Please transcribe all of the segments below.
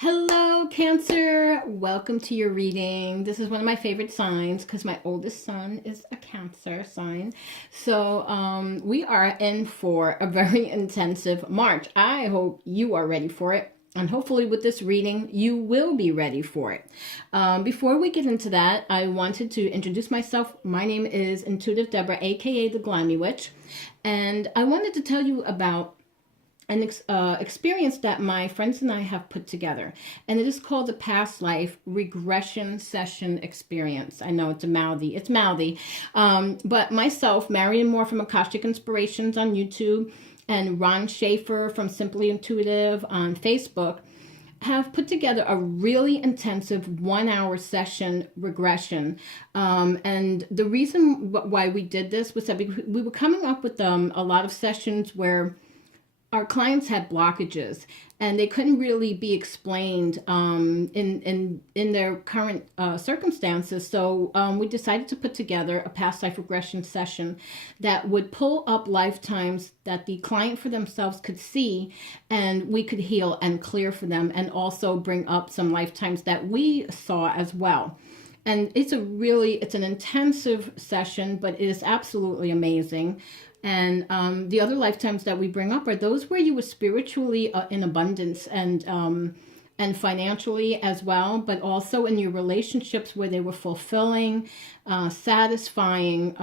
Hello, Cancer. Welcome to your reading. This is one of my favorite signs because my oldest son is a Cancer sign. So we are in for a very intensive March. I hope you are ready for it. And hopefully with this reading, you will be ready for it. Before we get into that, I wanted to introduce myself. My name is Intuitive Debra, aka the Glammy Witch. And I wanted to tell you about an experience that my friends and I have put together. And it is called the Past Life Regression Session Experience. I know it's mouthy. But myself, Marion Moore from Akashic Inspirations on YouTube, and Ron Schaefer from Simply Intuitive on Facebook have put together a really intensive 1-hour session regression. And the reason why we did this was that we were coming up with a lot of sessions where our clients had blockages and they couldn't really be explained in their current circumstances. So we decided to put together a past life regression session that would pull up lifetimes that the client for themselves could see, and we could heal and clear for them, and also bring up some lifetimes that we saw as well. And it's an intensive session, but it is absolutely amazing. And the other lifetimes that we bring up are those where you were spiritually in abundance and financially as well, but also in your relationships where they were fulfilling, satisfying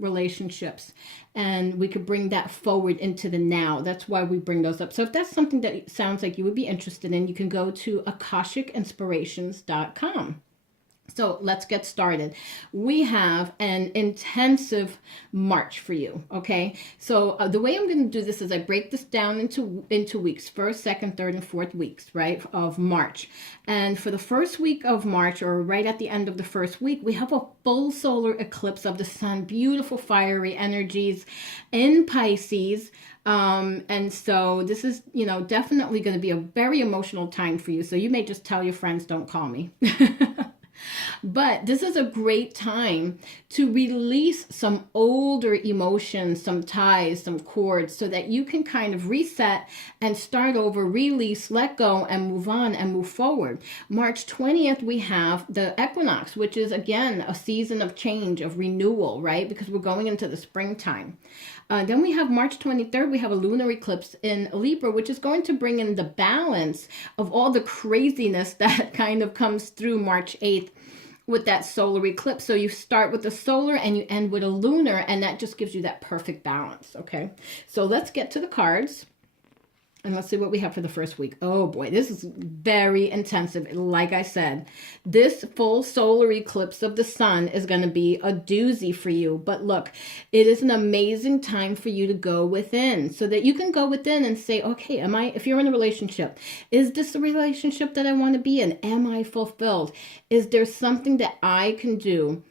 relationships. And we could bring that forward into the now. That's why we bring those up. So if that's something that sounds like you would be interested in, you can go to akashicinspirations.com. So let's get started. We have an intensive March for you, okay? So the way I'm going to do this is I break this down into weeks, first, second, third, and fourth weeks, right, of March. And for the first week of March, or right at the end of the first week, we have a full solar eclipse of the sun, beautiful fiery energies in Pisces. And so this is, definitely going to be a very emotional time for you. So you may just tell your friends, don't call me. But this is a great time to release some older emotions, some ties, some cords, so that you can kind of reset and start over, release, let go, and move on and move forward. March 20th, we have the equinox, which is, again, a season of change, of renewal, right? Because we're going into the springtime. Then we have March 23rd, we have a lunar eclipse in Libra, which is going to bring in the balance of all the craziness that kind of comes through March 8th with that solar eclipse. So you start with the solar and you end with a lunar, and that just gives you that perfect balance, okay? So let's get to the cards. And let's see what we have for the first week. Oh boy, this is very intensive. Like I said, this full solar eclipse of the sun is going to be a doozy for you. But look, it is an amazing time for you to go within, so that you can go within and say, okay, if you're in a relationship, is this the relationship that I want to be in? Am I fulfilled? Is there something that I can do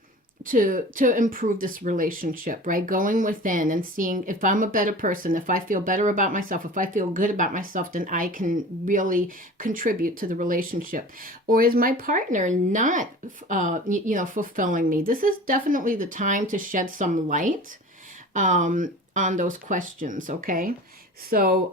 to improve this relationship, right? Going within and seeing if I'm a better person, if I feel better about myself, if I feel good about myself, then I can really contribute to the relationship. Or is my partner not, fulfilling me? This is definitely the time to shed some light on those questions, okay? So,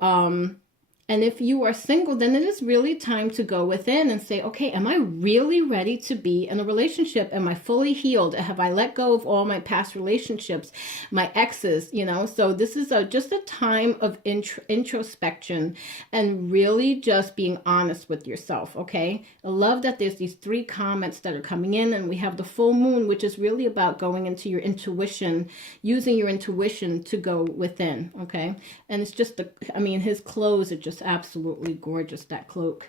and if you are single, then it is really time to go within and say, okay, am I really ready to be in a relationship? Am I fully healed? Have I let go of all my past relationships, my exes, So this is just a time of introspection and really just being honest with yourself, okay? I love that there's these 3 comments that are coming in, and we have the full moon, which is really about going into your intuition, using your intuition to go within, okay? And it's just, his clothes are just absolutely gorgeous, that cloak.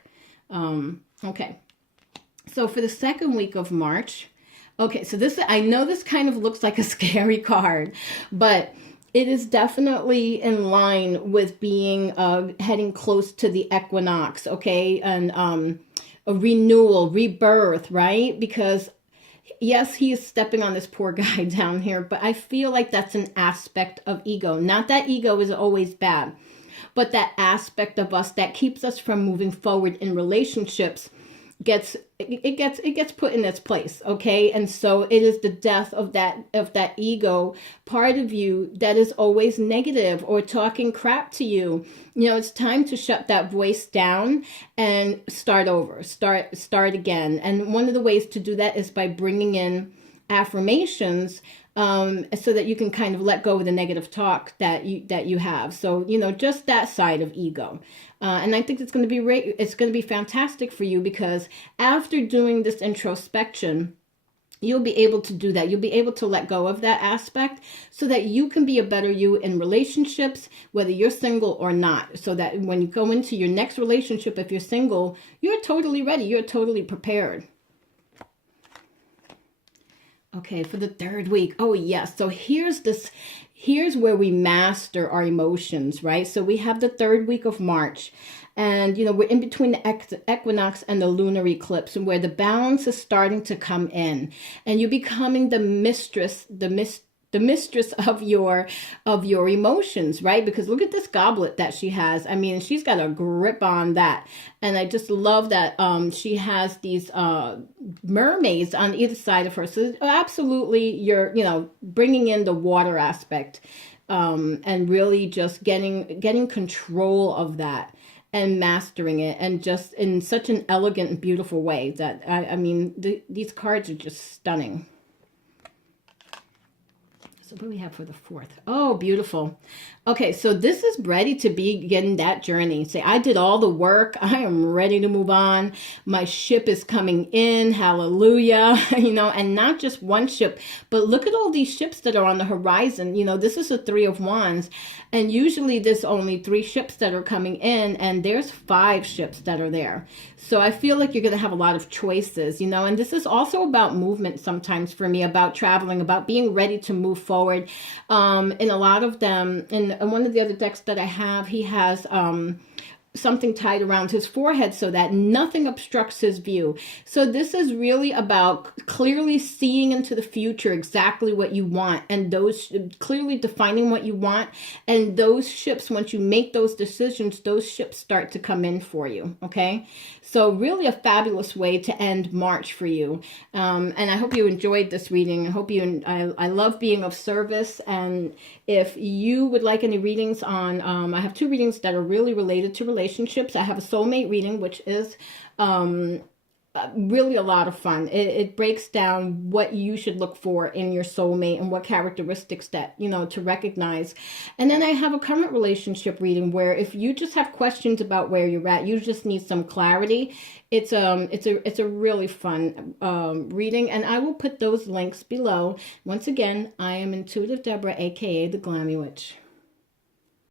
Okay, so for the second week of March, okay, so this, I know this kind of looks like a scary card, but it is definitely in line with being heading close to the equinox, okay, and a renewal, rebirth, right? Because yes, he is stepping on this poor guy down here, but I feel like that's an aspect of ego. Not that ego is always bad, but that aspect of us that keeps us from moving forward in relationships gets put in its place, okay? And so it is the death of that ego part of you that is always negative or talking crap to you. You know, it's time to shut that voice down and start over, start again. And one of the ways to do that is by bringing in affirmations, so that you can kind of let go of the negative talk that you have. So, you know, just that side of ego. And I think it's going to be fantastic for you, because after doing this introspection, you'll be able to do that. You'll be able to let go of that aspect so that you can be a better you in relationships, whether you're single or not. So that when you go into your next relationship, if you're single, you're totally ready. You're totally prepared. Okay, for the third week. Oh, yes. So here's where we master our emotions, right? So we have the third week of March, and, you know, we're in between the equinox and the lunar eclipse, and where the balance is starting to come in, and you're becoming the mistress of your emotions, right? Because look at this goblet that she has. I mean, she's got a grip on that. And I just love that she has these mermaids on either side of her. So absolutely, you're, you know, bringing in the water aspect, and really just getting control of that and mastering it, and just in such an elegant and beautiful way that I mean, these cards are just stunning. So what do we have for the 4th? Oh, beautiful. Okay, so this is ready to begin that journey. Say, I did all the work. I am ready to move on. My ship is coming in. Hallelujah. You know, and not just one ship, but look at all these ships that are on the horizon. You know, this is a 3 of Wands. And usually there's only 3 ships that are coming in, and there's 5 ships that are there. So I feel like you're going to have a lot of choices, you know, and this is also about movement sometimes for me, about traveling, about being ready to move forward. In a lot of them, in one of the other decks that I have, he has something tied around his forehead so that nothing obstructs his view. So this is really about clearly seeing into the future exactly what you want, and those clearly defining what you want. And those ships, once you make those decisions, those ships start to come in for you. Okay. So really a fabulous way to end March for you. And I hope you enjoyed this reading. I hope I love being of service. And if you would like any readings on, I have 2 readings that are really related to relationships. I have a soulmate reading, which is really a lot of fun. It breaks down what you should look for in your soulmate and what characteristics that, you know, to recognize. And then I have a current relationship reading where if you just have questions about where you're at, you just need some clarity. It's a really fun reading, and I will put those links below. Once again, I am Intuitive Debra, aka the Glammy Witch.